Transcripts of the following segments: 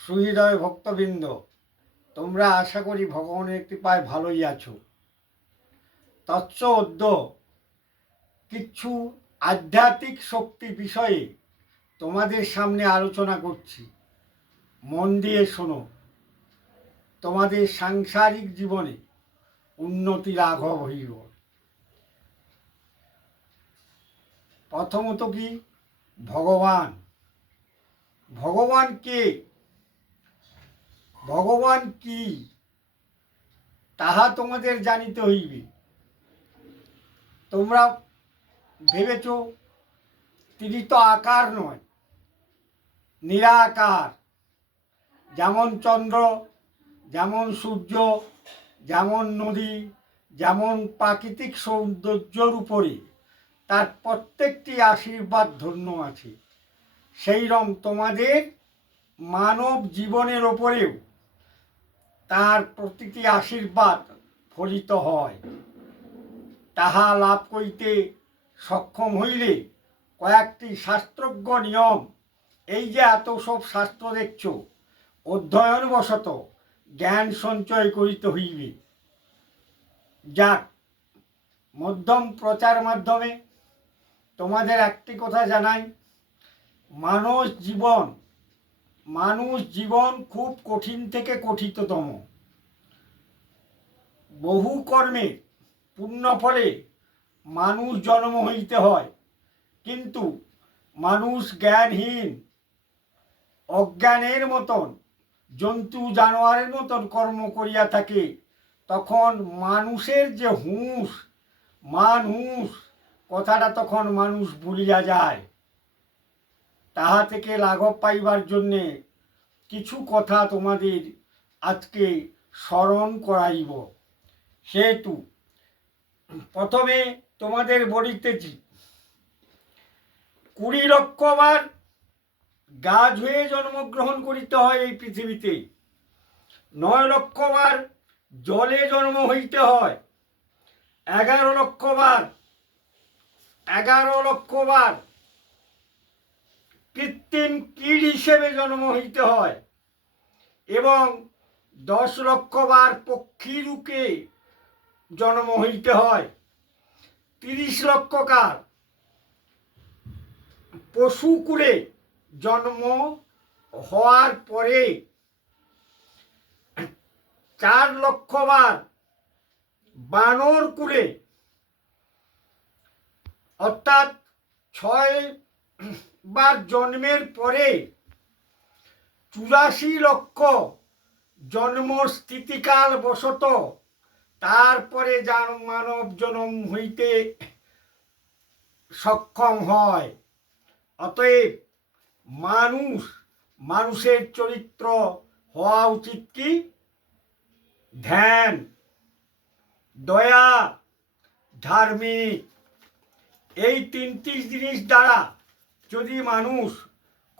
সুহৃদয় ভক্তবৃন্দ, তোমরা আশা করি ভগবানের কৃপায় ভালোই আছো। তৎস অদ্য কিছু আধ্যাত্মিক শক্তি বিষয়ে তোমাদের সামনে আলোচনা করছি। মন দিয়ে শোনো, তোমাদের সাংসারিক জীবনে উন্নতি লাঘব হইব। প্রথমত কি? ভগবান। ভগবান কে? ভগবান কি তাহা তোমাদের জানিতে হইবে। তোমরা ভেবেছ তিনি তো আকার নয়, নিরাকার। যেমন চন্দ্র, যেমন সূর্য, যেমন নদী, যেমন প্রাকৃতিক সৌন্দর্যের উপরে তার প্রত্যেকটি আশীর্বাদ ধন্য আছে, সেইরকম তোমাদের মানব জীবনের ওপরেও তার প্রতিটি আশীর্বাদ ফলিত হয়। তাহা লাভ করিতে সক্ষম হইলে কয়েকটি শাস্ত্রজ্ঞ নিয়ম, এই যে এত সব শাস্ত্র দেখছ, অধ্যয়নবশত জ্ঞান সঞ্চয় করিতে হইবে। যাক, মধ্যম প্রচার মাধ্যমে তোমাদের একটি কথা জানাই, মানুষ জীবন খুব কঠিন থেকে কঠিনতম। বহু কর্মের পুণ্য ফলে মানুষ জন্ম হইতে হয়, কিন্তু মানুষ জ্ঞানহীন, অজ্ঞানের মতন, জন্তু জানোয়ারের মতন কর্ম করিয়া থাকে। তখন মানুষের যে হুঁশ, মানুষ কথাটা তখন মানুষ ভুলিয়া যায়। তাহা থেকে লাঘব পাইবার জন্যে কিছু কথা তোমাদের আজকে স্মরণ করাইব। সেহেতু প্রথমে তোমাদের বলিতেছি, 20 লক্ষ বার গাছ হয়ে জন্মগ্রহণ করিতে হয় এই পৃথিবীতে। 9 লক্ষ বার জলে জন্ম হইতে হয়। 11 লক্ষ বার কৃত্রিম কীট হিসেবে জন্ম হইতে হয়, এবং 10 লক্ষ বার পক্ষী রূপে জন্ম হইতে হয়। 30 লক্ষ কাল পশুকুলে জন্ম হওয়ার পরে 4 লক্ষ বার বানর কুলে, অর্থাৎ 6 বার জন্মের পরে 84 লক্ষ জন্ম স্থিতিকাল বশত তারপরে যার মানব জন্ম হইতে সক্ষম হয়। অতএব মানুষের চরিত্র হওয়া উচিত কি? ধ্যান, দয়া, ধার্মিক। এই 3টি জিনিস দ্বারা যদি মানুষ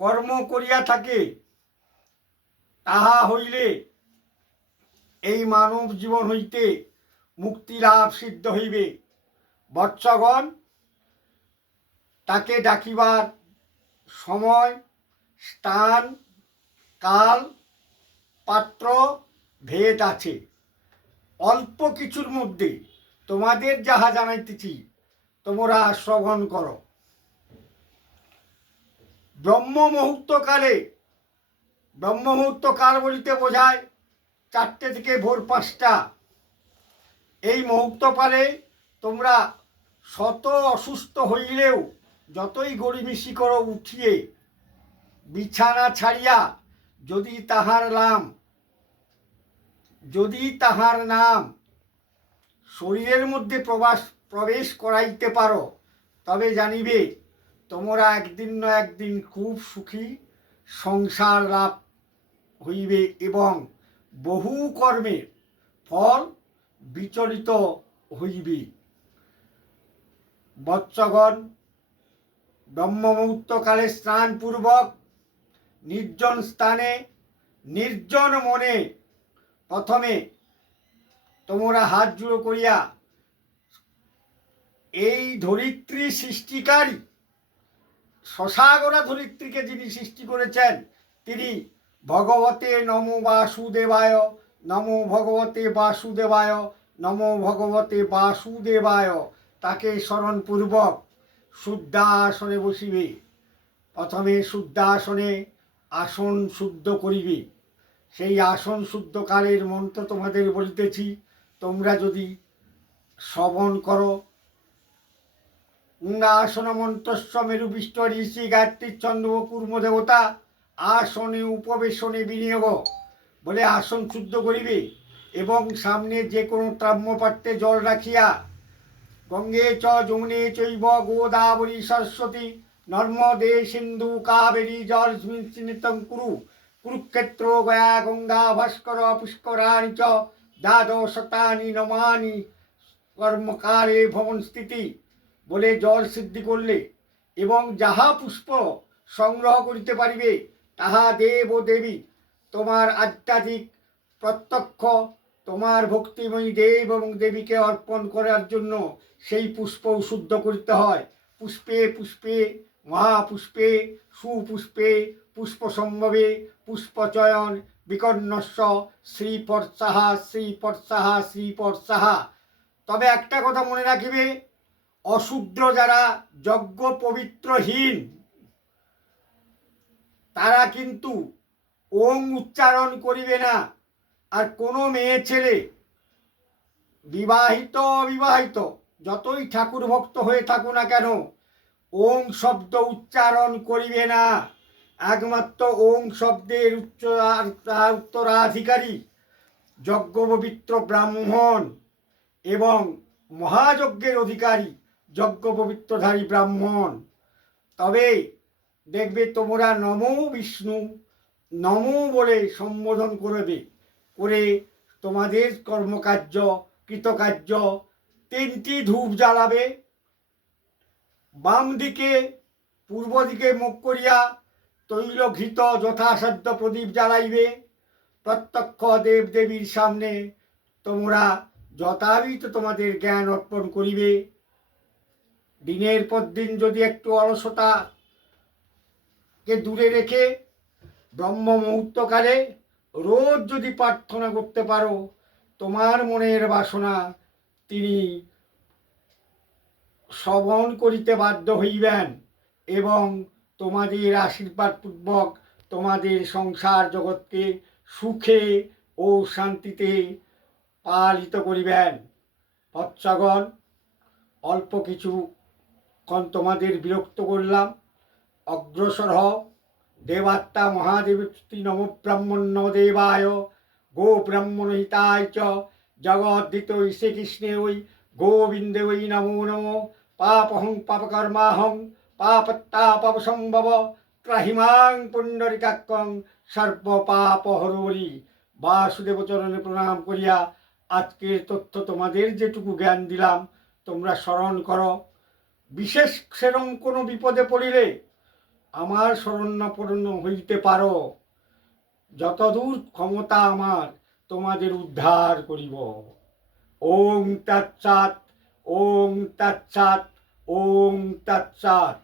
কর্ম করিয়া থাকে, তাহা হইলে এই মানব জীবন হইতে মুক্তি লাভ সিদ্ধ হইবে। বৎসগণ, তাকে ডাকিবার সময়, স্থান, কাল, পাত্র ভেদ আছে। অল্প কিছুর মধ্যে তোমাদের যাহা জানাইতেছি তোমরা শ্রবণ করো। ব্রহ্ম মুহূর্তকাল বলিতে বোঝায় 4টে থেকে ভোর 5টা। এই মুহূর্তকালে তোমরা শত অসুস্থ হইলেও, যতই গড়িমিশি করো, উঠিয়ে বিছানা ছাড়িয়া যদি তাহার নাম শরীরের মধ্যে প্রবেশ করাইতে পারো, তবে জানিবে তোমরা একদিন না একদিন খুব সুখী সংসার লাভ হইবে, এবং বহু কর্মের ফল বিচলিত হইবে। বৎসগণ, ব্রহ্ম মুহূর্তকালে স্নানপূর্বক নির্জন স্থানে নির্জন মনে প্রথমে তোমরা হাত জোড়ো করিয়া এই ধরিত্রী সৃষ্টিকারী, শশাগরা ধরিত্রীকে যিনি সৃষ্টি করেছেন, তিনি ভগবতে নমো বাসুদেবায়, নমো ভগবতে বাসুদেবায়, নমো ভগবতে বাসুদেবায়। তাকে স্মরণপূর্বক শুদ্ধাসনে বসিবে। প্রথমে শুদ্ধাসনে আসন শুদ্ধ করিবে। সেই আসন শুদ্ধকালের মন্ত্র তোমাদের বলিতেছি, তোমরা যদি শ্রবণ করো। আসন মন্ত্রস্ব মেরুবিষ্ট ঋষি গায়ত্রী চন্দ্র কুর্ম দেবতা আসনে উপবেশনে বিনিয়োগ বলে আসন শুদ্ধ করিবে এবং সামনে যে কোনো ত্রাম্যপাত্রে জল রাখিয়া গঙ্গে চ যমুনে চৈব গোদাবরী সরস্বতী নর্মদে সিন্ধু কাবেরী জলস্মিন চিহ্নিতং কুরু কুরুক্ষেত্র গয়া গঙ্গা ভাস্কর পুষ্করাণি চ দ্বাদশতানি নমানি কর্মকারে ভবন স্থিতি বলে জল সিদ্ধি করলে এবং যাহা পুষ্প সংগ্রহ করিতে পারিবে তাহা দেব ও দেবী তোমার আধ্যাত্মিক প্রত্যক্ষ তোমার ভক্তিময়ী দেব এবং দেবীকে অর্পণ করার জন্য সেই পুষ্প শুদ্ধ করতে হয়। পুষ্পে পুষ্পে মহাপুষ্পে সুপুষ্পে পুষ্পসম্ভবে পুষ্পচয়ন বিকর্ণস্য শ্রীপর্ষাহা শ্রীপর্ষাহা শ্রীপর্ষাহা। তবে একটা কথা মনে রাখিবে, অশূদ্র যারা যজ্ঞ পবিত্রহীন তারা কিন্তু ওং উচ্চারণ করিবে না। আর কোনো মেয়ে ছেলে বিবাহিত অবিবাহিত যতই ঠাকুর ভক্ত হয়ে থাকুক না কেন ওং শব্দ উচ্চারণ করিবে না। একমাত্র ওং শব্দের উত্তরাধিকারী যজ্ঞপবিত্র ব্রাহ্মণ এবং মহাযজ্ঞের অধিকারী যজ্ঞপবিত্রধারী ব্রাহ্মণ। তবে দেখবে তোমরা নমো বিষ্ণু নমো বলে সম্বোধন করবে, করে তোমাদের কর্মকার্য কৃতকার্য। 3টি ধূপ জ্বালাবে, বাম দিকে পূর্ব দিকে মুখ করিয়া তৈল ঘৃত যথাসাধ্য প্রদীপ জ্বালাইবে। প্রত্যক্ষ দেব দেবীর সামনে তোমরা যথাবিধ তোমাদের জ্ঞান অর্পণ করিবে। দিনের পর দিন যদি একটু অলসতাকে দূরে রেখে ব্রহ্ম মুহূর্তকালে রোজ যদি প্রার্থনা করতে পারো, তোমার মনের বাসনা তিনি শ্রবণ করিতে বাধ্য হইবেন এবং তোমাদের আশীর্বাদপূর্বক তোমাদের সংসার জগৎকে সুখে ও শান্তিতে পালিত করিবেন। বৎসগণ, অল্প কিছুক্ষণ তোমাদের বিরক্ত করলাম। অগ্রসর হও। দেবাত্মা মহাদেব নম ব্রাহ্মণ্য দেবায় গো ব্রাহ্মণ হিতায় চ জগদ্ধিত শ্রীকৃষ্ণে ওই গোবিন্দে ওই নমো নমো। পাপহং পাপকর্মাহং পাপত্তাপসম্ভব ত্রাহিমাং পুণ্ডরিকাক্ষং সর্ব পাপ হরি। বাসুদেব চরণে প্রণাম করিয়া আজকের তথ্য তোমাদের যেটুকু জ্ঞান দিলাম তোমরা স্মরণ করো। বিশেষ সেরম কোনো বিপদে পড়িলে আমার শরণাপন্ন হইতে পারো। যতদূর ক্ষমতা আমার তোমাদের উদ্ধার করিব। ওং তৎসৎ, ওং তৎসৎ, ওং তৎসৎ।